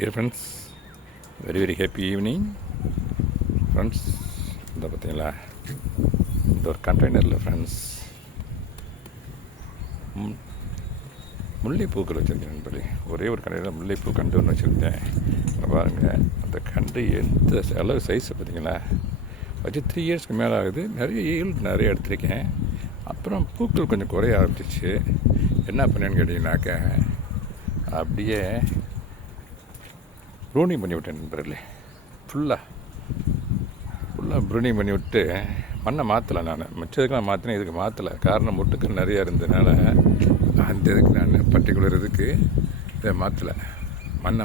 Dear friends, very happy evening friends. இந்த பார்த்தீங்களா, இந்த ஒரு கண்டெய்னரில் ஃப்ரெண்ட்ஸ் முல்லைப்பூக்கள் வச்சுருக்கேன் நண்பர்களே. ஒரே ஒரு கண்டெய்னரில் முல்லைப்பூ கண்டு ஒன்று வச்சுருக்கேன். பாருங்கள், அந்த கண்டு எந்த அளவு சைஸை பார்த்தீங்களா, வச்சு 3 இயர்ஸ்க்கு மேலே ஆகுது. நிறைய எடுத்திருக்கேன். அப்புறம் பூக்கள் கொஞ்சம் குறைய ஆரம்பிச்சிச்சு. என்ன பண்ணேன்னு கேட்டிங்கனாக்க, அப்படியே ப்ரூனிங் பண்ணி விட்டேன் நண்பர்களே. ஃபுல்லாக ப்ரூனிங் பண்ணி விட்டு மண்ணை மாற்றலை. நான் மிச்சதுக்கெலாம் மாற்றினேன், இதுக்கு மாற்றலை. காரணம் மொட்டுக்கள் நிறையா இருந்ததுனால அந்த இதுக்கு நான் பர்டிகுலர் இதுக்கு இதை மாற்றலை, மண்ணை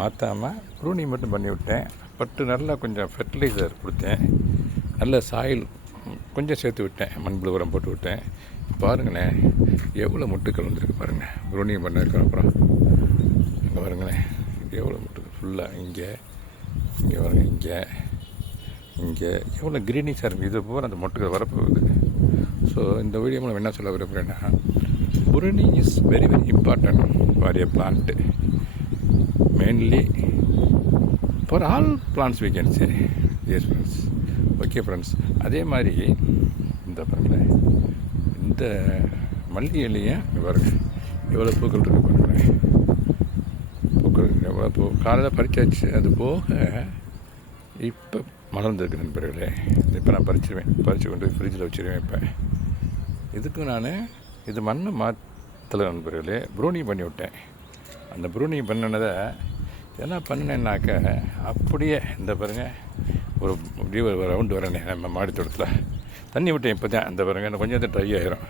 மாற்றாமல் ப்ரூனிங் மட்டும் பண்ணி விட்டேன். பட்டு நல்லா கொஞ்சம் ஃபெர்டிலைசர் கொடுத்தேன், நல்ல சாயில் கொஞ்சம் சேர்த்து விட்டேன், மண்புழு உரம் போட்டு விட்டேன். பாருங்களேன் எவ்வளோ மொட்டுக்கள் வந்திருக்கு பாருங்கள். ப்ரூனிங் பண்ணதுக்கு அப்புறம் இங்கே பாருங்களேன் எவ்வளோ முட்டுக்கு ஃபுல்லாக இங்கே பாருங்கள், இங்கே எவ்வளோ க்ரீனிஷாக இருக்குது. இது போல் அந்த மொட்டுகள் வரப்போகுது. ஸோ இந்த வீடியோ மூலம் என்ன சொல்ல விரும்புகிறேன்னா, pruning is very important for a plant, mainly for all plants we can say. Yes friends. Okay friends, அதே மாதிரி இந்த பாருங்களேன், இந்த மல்லி இலையும் பாருங்கள் எவ்வளோ பூக்கள் இருக்குது பாருங்களேன். எவ்வளோ பூ காலையில் பறிச்சாச்சு. அது போக இப்போ மலர்ந்துருக்கு நண்பர்களே. இப்போ நான் பறித்து கொண்டு ஃப்ரிட்ஜில் வச்சுருவேன். இப்போ இதுக்கும் நான் இது மண்ணை மாற்றலை நண்பர்களே, ப்ரூனிங் பண்ணி விட்டேன். அந்த ப்ரூனிங் பண்ணினதை என்ன பண்ணினேன்னாக்க, அப்படியே இந்த பாருங்கள் அப்படியே ஒரு ரவுண்டு வரேனே நம்ம மாடி தோட்டத்தில் தண்ணி விட்டேன். இப்போ தான் இந்த பாருங்கள் கொஞ்சம் ட்ரை ஆகிரும்.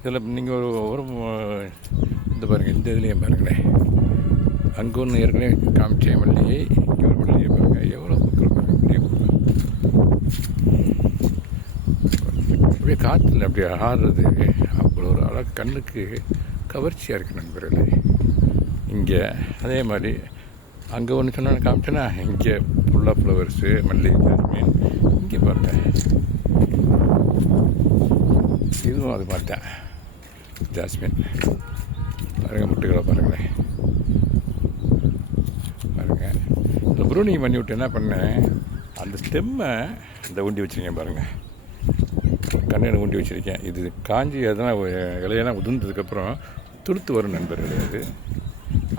இதில் நீங்கள் ஒரு இந்த பாருங்கள், இந்த இதுலேயும் பாருங்களேன், அங்கே ஒன்று ஏற்கனவே காமிச்சேன் மல்லிகை, இங்கே ஒரு மல்லிகை பாருங்கள் எவ்வளோ பூக்கள் பாருங்கள். மல்லிகை பூக்கள் அப்படியே காற்றுல அப்படியே ஆடுறது அவ்வளோ ஒரு அழகு, கண்ணுக்கு கவர்ச்சியாக இருக்குது நண்பர்களே. இங்கே அதே மாதிரி அங்கே ஒன்று சொன்னால் காமிச்சேன்னா, இங்கே ஃபுல்லாக ஃப்ளவர்ஸு மல்லிகை ஜாஸ்மின். இங்கே பாருங்கள் இதுவும் அது மாதிரி தான் ஜாஸ்மின். பாருங்கள் முட்டுகளை பாருங்களேன். பாருங்கள் இந்த ப்ரூனிங் பண்ணி விட்டு என்ன பண்ணேன், அந்த ஸ்டெம்மை இந்த ஊண்டி வச்சுருக்கேன் பாருங்கள், கண்ணையில் ஊண்டி வச்சுருக்கேன். இது காஞ்சி எதனா இலையெல்லாம் உதிர்ந்ததுக்கப்புறம் துளுத்து வரும் நண்பர்களே. அது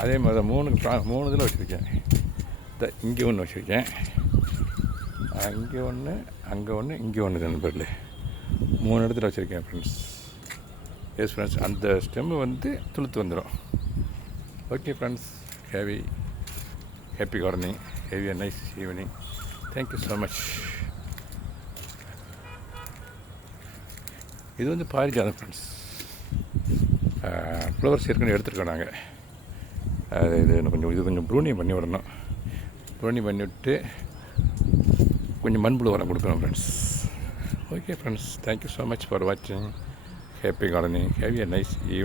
அதே மாதிரி தான் 3 இதில் வச்சுருக்கேன். இங்கே ஒன்று வச்சுருக்கேன், இங்கே ஒன்று, அங்கே ஒன்று, இங்கே ஒன்று நண்பர்களே. 3 இடத்துல வச்சுருக்கேன் ஃப்ரெண்ட்ஸ். எஸ் ஃப்ரெண்ட்ஸ், அந்த ஸ்டெம்மு வந்து துளுத்து வந்துடும். Okay friends, happy gardening, have a nice evening. Thank you so much. இது வந்து பாரிஜாதம் ஃப்ரெண்ட்ஸ். ஃப்ளவர்ஸ் ஏற்கனவே எடுத்துருக்கோம் நாங்கள். இது கொஞ்சம் ப்ரூனிங் பண்ணி விடணும். ப்ரூனிங் பண்ணி விட்டு கொஞ்சம் மண்புழு உரம் கொடுக்கணும் friends. Okay friends, thank you so much for வாட்சிங். Happy gardening, have a nice evening.